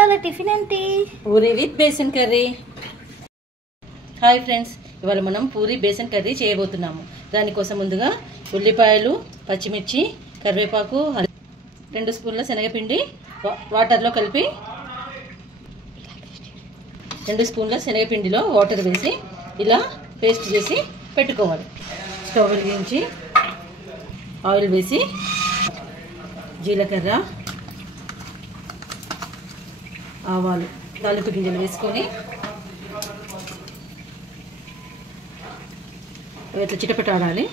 ఇవాళ టిఫిన్ ఏంటి? Puri with besan curry. Hi friends, ఇవాళ మనం పూరి బేసన్ కర్రీ చేయబోతున్నాము. దానికోసం ముందుగా ఉల్లిపాయలు, పచ్చిమిర్చి, కరివేపాకు, 2 స్పూన్ల శనగపిండి వాటర్లో కలిపి 2 స్పూన్ల శనగపిండిలో వాటర్ వేసి ఇలా పేస్ట్ చేసి పెట్టుకోవాలి. స్టవ్ వెలిగించి ఆయిల్ వేసి జీలకర్ర, ఆవాలు, తాలింపు గింజలు వేసుకొని ఇట్లా చిటపటాడాలి.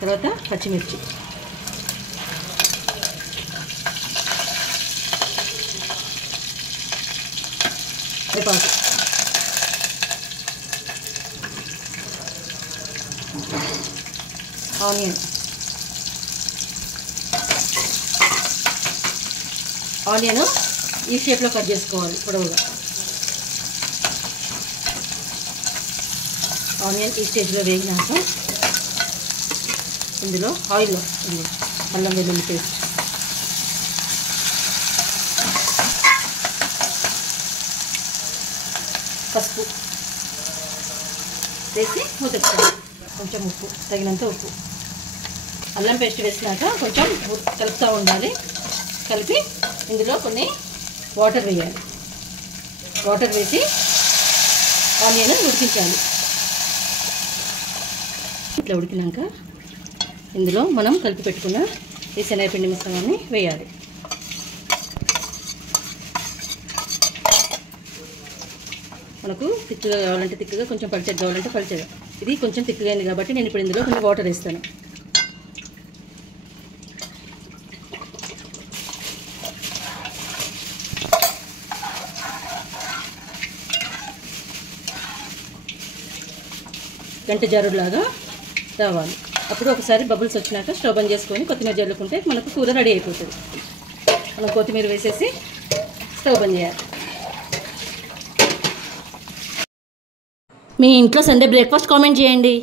తర్వాత పచ్చిమిర్చి, కరివేపాకు, ఆనియన్ ఈ షేప్లో కట్ చేసుకోవాలి పొడవుగా. ఆనియన్ ఈ స్టేజ్లో వేగినాక ఇందులో ఆయిల్లో అల్లం వెల్లుల్లి పేస్ట్, పసుపు వేసి మూతెట్టుకోవాలి. కొంచెం ఉప్పు, తగినంత ఉప్పు. అల్లం పేస్ట్ వేసినాక కొంచెం కలుపుతూ ఉండాలి. కలిపి ఇందులో కొన్ని వాటర్ వేయాలి. వాటర్ వేసి ఆనియన్ ఉడికించాలి. ఇట్లా ఉడికినాక ఇందులో మనం కలిపి పెట్టుకున్న ఈ శనగపిండి మిశ్రమాన్ని వేయాలి. మనకు తిక్కుగా కావాలంటే తిక్కుగా, కొంచెం పల్చగా కావాలంటే పల్చగా. ఇది కొంచెం తిక్కుగా అయింది కాబట్టి నేను ఇప్పుడు ఇందులో కొన్ని వాటర్ వేస్తాను. గంట జారులాగా రావాలి. అప్పుడు ఒకసారి బబుల్స్ వచ్చినాక స్టవ్ బంద్ చేసుకొని కొత్తిమీర జల్లుకుంటే మనకు కూర రెడీ అయిపోతుంది. మనం కొత్తిమీర వేసేసి స్టవ్ బంద్ చేయాలి. మీ ఇంట్లో సండే బ్రేక్ఫాస్ట్ కామెంట్ చేయండి.